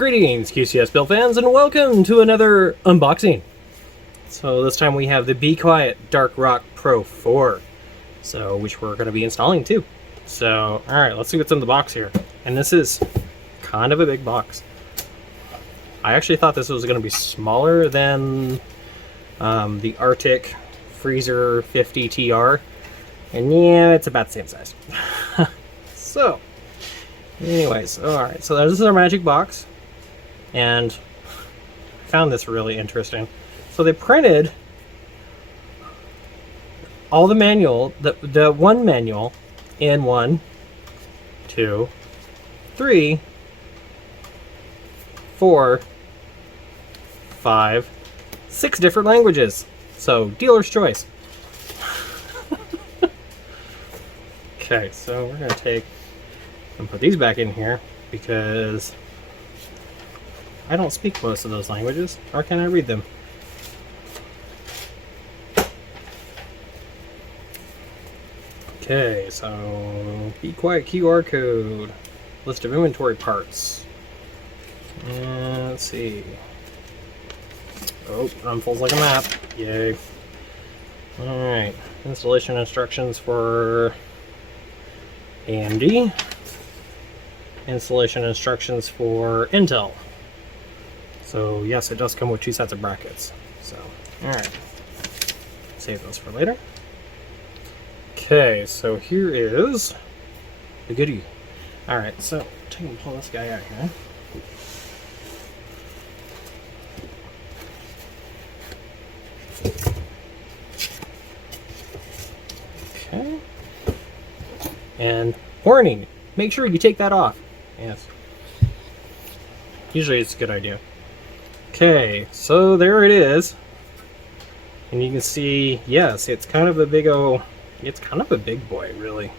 Greetings, QCS build fans, and welcome to another unboxing. So this time we have the Be Quiet Dark Rock Pro 4, which we're going to be installing too. So, alright, let's see what's in the box here. And this is kind of a big box. I actually thought this was going to be smaller than the Arctic Freezer 50 TR, and yeah, it's about the same size. So, anyways, alright, so this is our magic box. And I found this really interesting. So they printed all the manual, the one manual in 1, 2, 3, 4, 5, 6 different languages. So dealer's choice. Okay, so we're gonna take and put these back in here because I don't speak most of those languages, or can I read them? Okay, so Be Quiet QR code, list of inventory parts. And let's see. Oh, unfolds like a map. Yay. Alright, installation instructions for AMD. Installation instructions for Intel. So yes, it does come with 2 sets of brackets. So, alright. Save those for later. Okay, so here is the goodie. Alright, so take and pull this guy out here. Okay. And warning, make sure you take that off. Yes. Usually it's a good idea. Okay, so there it is. And you can see, yes, it's kind of a big boy, really.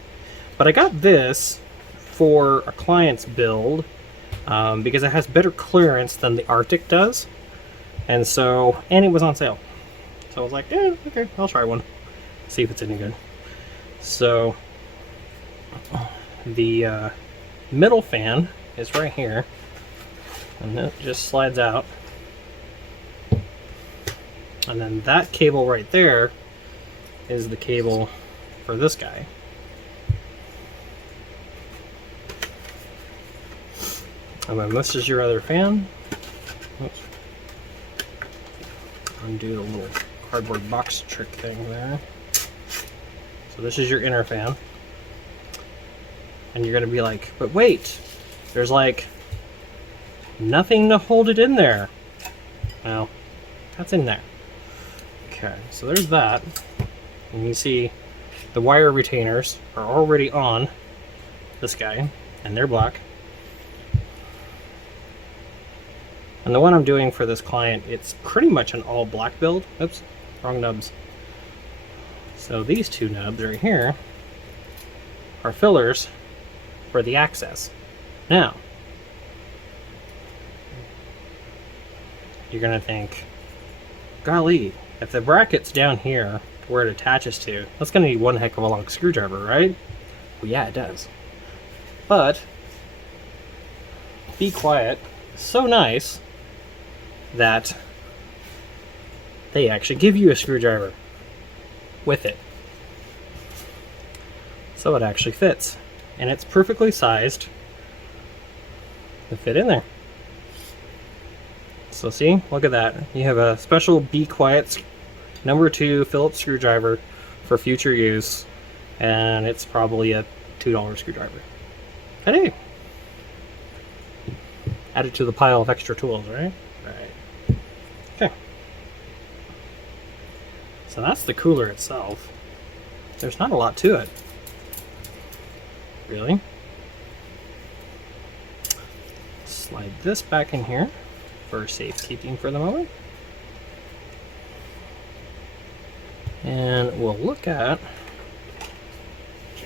But I got this for a client's build because it has better clearance than the Arctic does. And it was on sale. So I was like, yeah, okay, I'll try one. See if it's any good. So the middle fan is right here. And it just slides out. And then that cable right there is the cable for this guy. And then this is your other fan. Oops. Undo the little cardboard box trick thing there. So this is your inner fan. And you're going to be like, but wait, there's like nothing to hold it in there. Well, that's in there. Okay, so there's that. And you see the wire retainers are already on this guy, and they're black. And the one I'm doing for this client, it's pretty much an all black build. Oops, wrong nubs. So these 2 nubs right here are fillers for the access. Now, you're gonna think, golly, if the bracket's down here where it attaches to, that's going to need one heck of a long screwdriver, right? Well, yeah, it does. But Be Quiet is so nice that they actually give you a screwdriver with it. So it actually fits. And it's perfectly sized to fit in there. So see, look at that. You have a special Be Quiet number 2 Phillips screwdriver for future use, and it's probably a $2 screwdriver. But hey, add it to the pile of extra tools, right? Right. Okay. So that's the cooler itself. There's not a lot to it, really. Slide this back in here for safekeeping for the moment. And we'll look at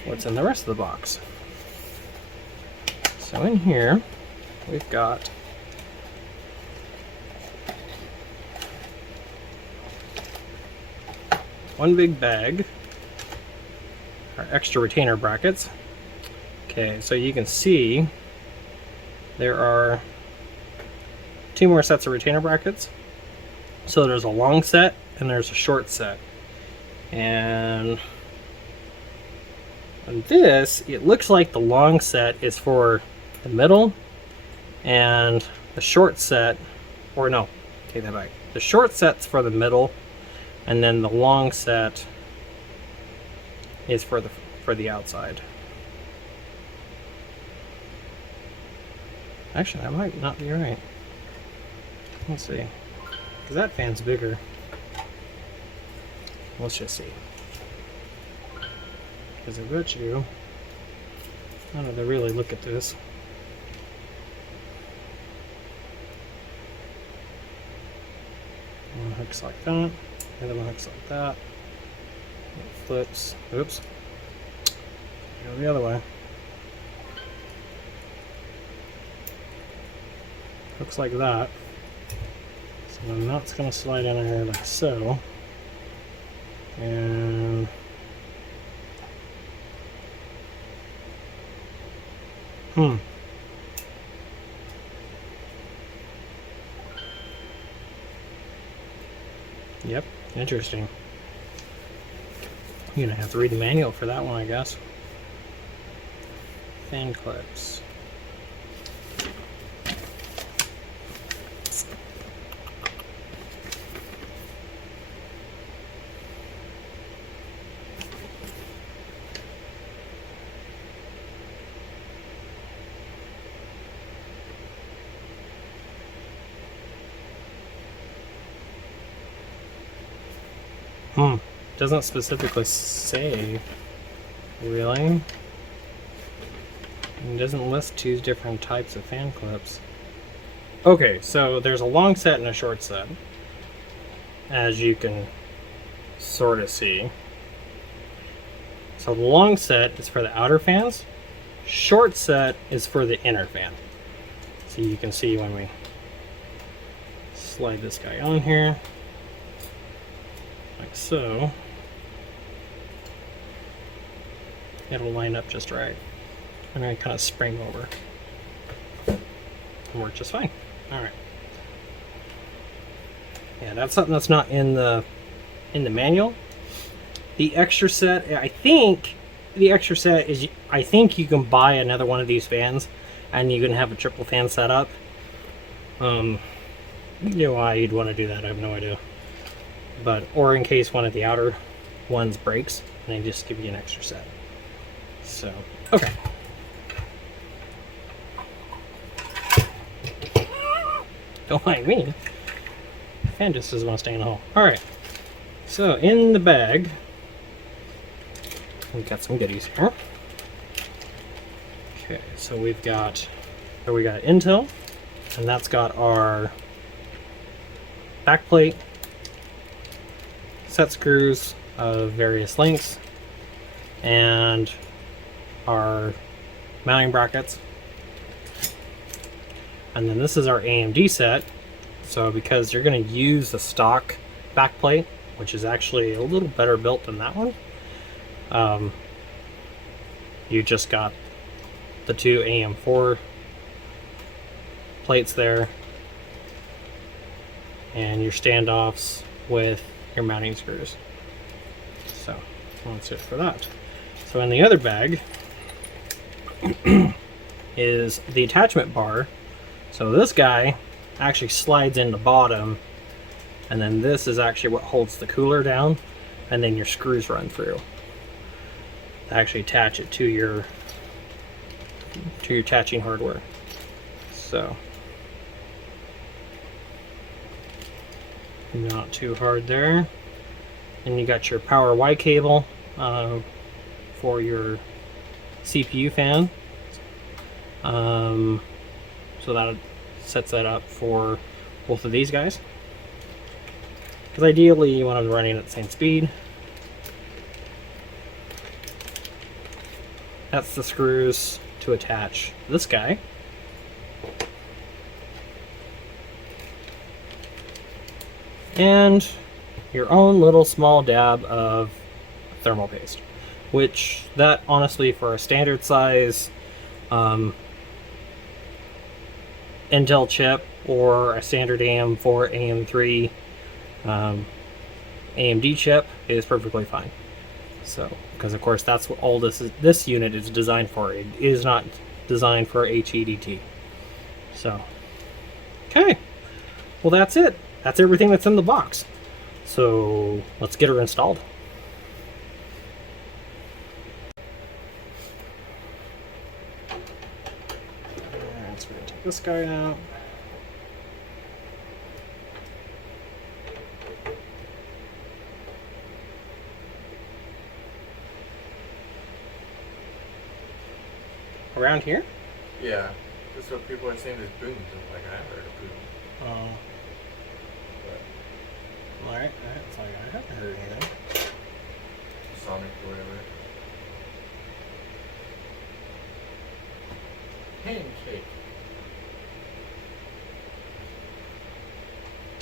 what's in the rest of the box. So in here, we've got one big bag, our extra retainer brackets. Okay, so you can see there are two more sets of retainer brackets. So there's a long set and there's a short set. And on this, it looks like the long set is for the middle, and the short set, or no, take that back. The short set's for the middle, and then the long set is for the outside. Actually, that might not be right. Let's see, because that fan's bigger. Let's just see. Because I bet you, how do they really look at this? One hooks like that, the other one hooks like that. It flips. Oops. Go the other way. Hooks like that. So the nut's going to slide in here like so. And Yep, interesting. You're gonna have to read the manual for that one, I guess. Fan clips. Doesn't specifically say, really. It doesn't list two different types of fan clips. Okay, so there's a long set and a short set, as you can sort of see. So the long set is for the outer fans, short set is for the inner fan. So you can see when we slide this guy on here, like so, it'll line up just right. I'm going to kind of spring over and work just fine. Alright. Yeah, that's something that's not in the manual. The extra set, I think the extra set is, I think you can buy another one of these fans and you can have a triple fan setup. You know why you'd want to do that, I have no idea. But, or in case one of the outer ones breaks, and they just give you an extra set. So, okay. Don't mind me. The fan just doesn't want to stay in the hole. Alright. So, in the bag, we've got some goodies here. Okay, so we got Intel, and that's got our backplate, set screws of various lengths, and our mounting brackets. And then this is our AMD set. So because you're going to use the stock backplate, which is actually a little better built than that one, you just got the two AM4 plates there and your standoffs with your mounting screws. So that's it for that. So in the other bag is the attachment bar. So this guy actually slides in the bottom, and then this is actually what holds the cooler down, and then your screws run through to actually attach it to your attaching hardware. So not too hard there. And you got your power Y cable for your CPU fan. So that sets that up for both of these guys. Because ideally you want them running at the same speed. That's the screws to attach this guy. And your own little small dab of thermal paste, which that honestly for a standard size Intel chip or a standard AM4, AM3 AMD chip is perfectly fine. So, because of course that's what all this unit is designed for. It is not designed for HEDT. So, okay. Well, that's it. That's everything that's in the box. So, let's get her installed. Alright, so we're going to take this guy out. Around here? Yeah. That's what people are saying, there's booms. I'm like, I heard a boom. Oh. But Alright, it's like I haven't heard anything. Sonic or whatever. Pancake.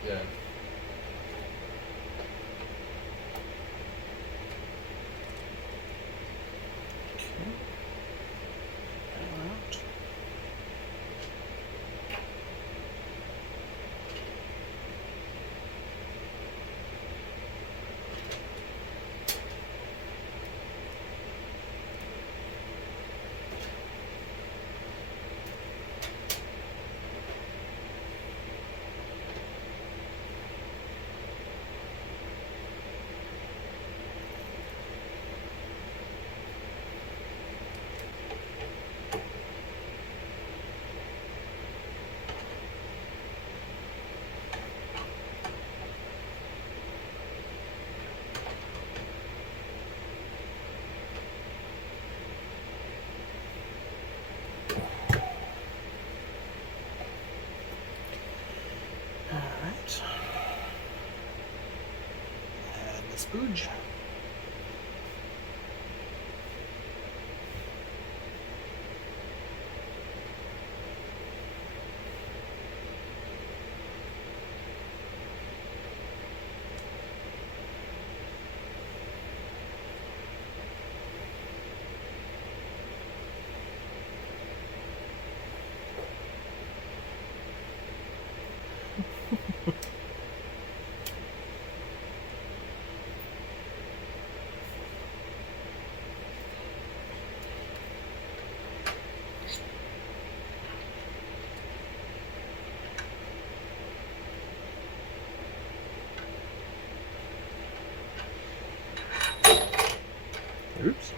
Yeah. Alright. Add the spooge. Oops.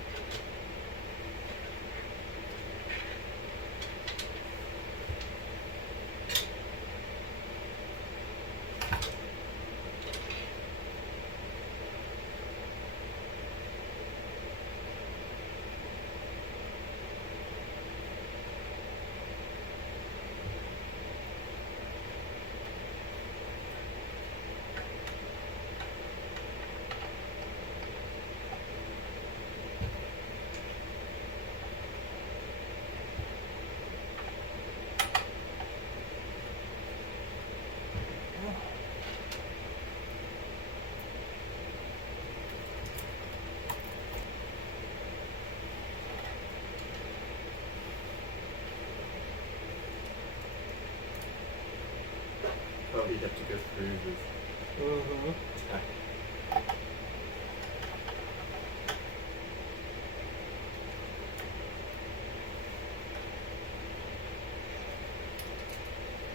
Oh, you have to go through this.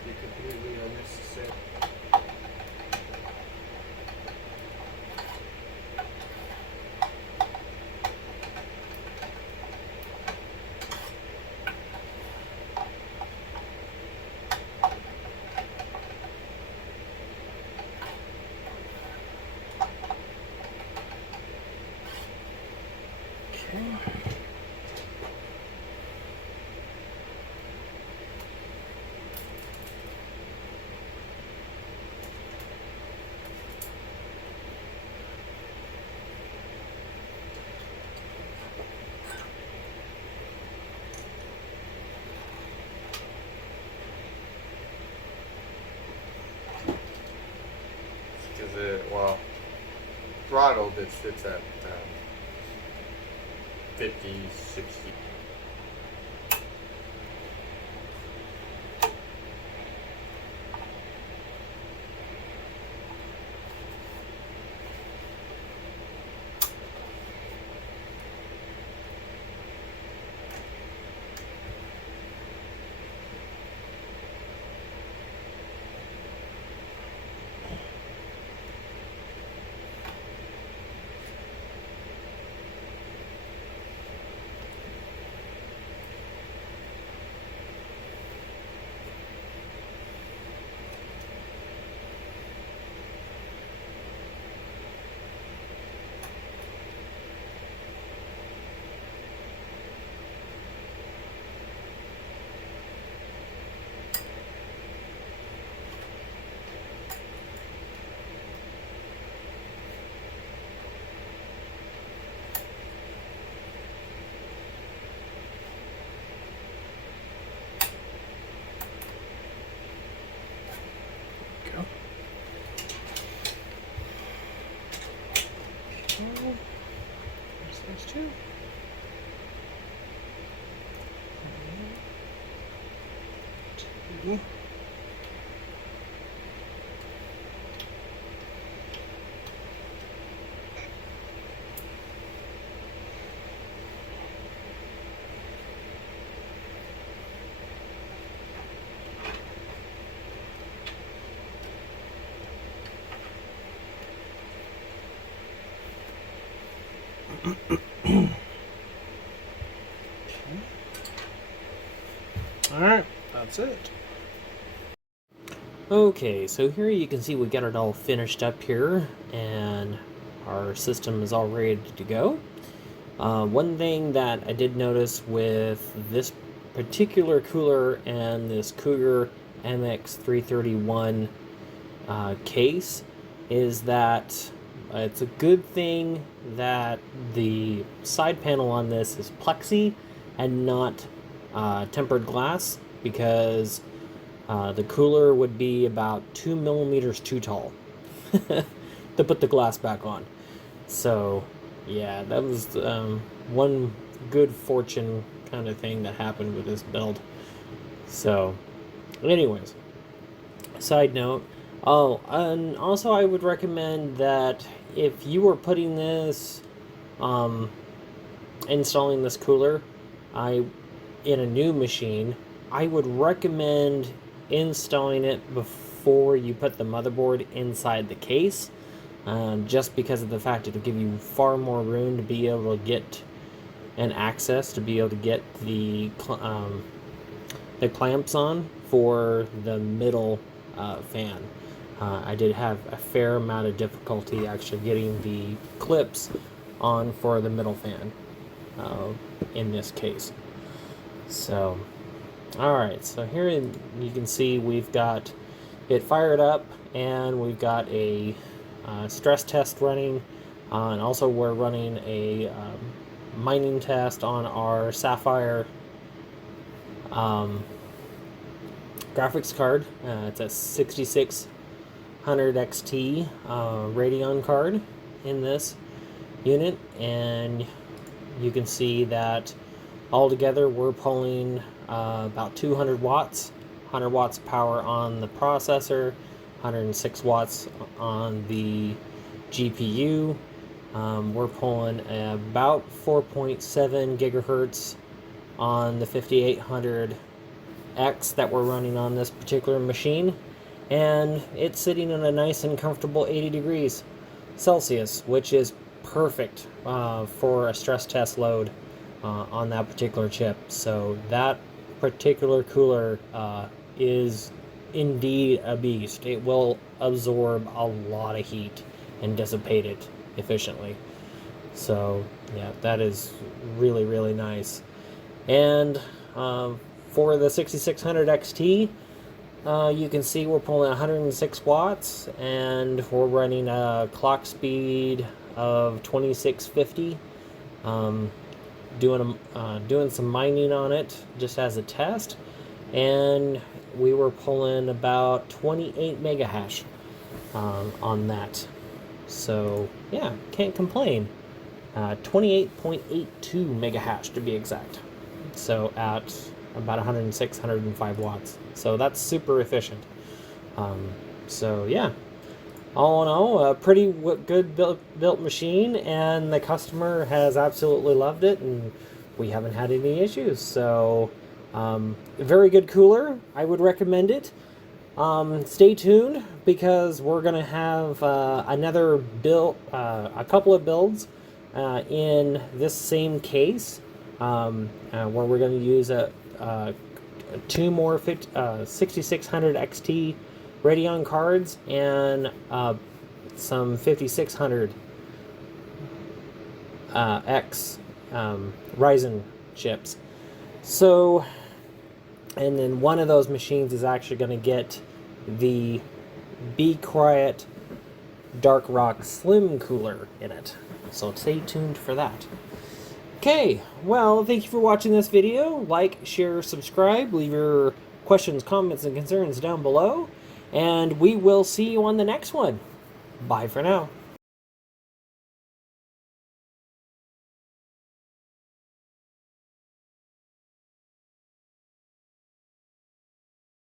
You completely unnecessary. Because well, throttled it sits at 50, 60. Two. Two. Alright, that's it. Okay, so here you can see we got it all finished up here, and our system is all ready to go. One thing that I did notice with this particular cooler and this Cougar MX331 case is that it's a good thing that the side panel on this is plexi and not tempered glass, because the cooler would be about 2 millimeters too tall to put the glass back on. So yeah, that was one good fortune kind of thing that happened with this build. So anyways, side note, and also I would recommend that if you were putting this installing this cooler in a new machine, I would recommend installing it before you put the motherboard inside the case, just because of the fact it'll give you far more room to be able to get and access to be able to get the clamps on for the middle fan. I did have a fair amount of difficulty actually getting the clips on for the middle fan in this case. So alright, so here you can see we've got it fired up, and we've got a stress test running, and also we're running a mining test on our Sapphire graphics card. It's a 6600 XT Radeon card in this unit, and you can see that altogether we're pulling about 200 watts, 100 watts of power on the processor, 106 watts on the GPU. We're pulling about 4.7 gigahertz on the 5800X that we're running on this particular machine, and it's sitting in a nice and comfortable 80 degrees Celsius, which is perfect for a stress test load on that particular chip. So that particular cooler is indeed a beast. It will absorb a lot of heat and dissipate it efficiently. So yeah, that is really, really nice. And for the 6600 XT, you can see we're pulling 106 watts, and we're running a clock speed of 2650. Doing some mining on it just as a test, and we were pulling about 28 mega hash on that. So yeah, can't complain. 28.82 mega hash to be exact. So at about 106, 105 watts. So that's super efficient. So yeah, all in all, a pretty good built machine, and the customer has absolutely loved it, and we haven't had any issues. So very good cooler. I would recommend it. Stay tuned, because we're going to have another build, a couple of builds in this same case, where we're going to use two more 6600 XT Radeon cards and some 5600 X Ryzen chips. So, and then one of those machines is actually going to get the Be Quiet Dark Rock Slim cooler in it. So stay tuned for that. Okay, well, thank you for watching this video. Like, share, subscribe, leave your questions, comments, and concerns down below, and we will see you on the next one. Bye for now.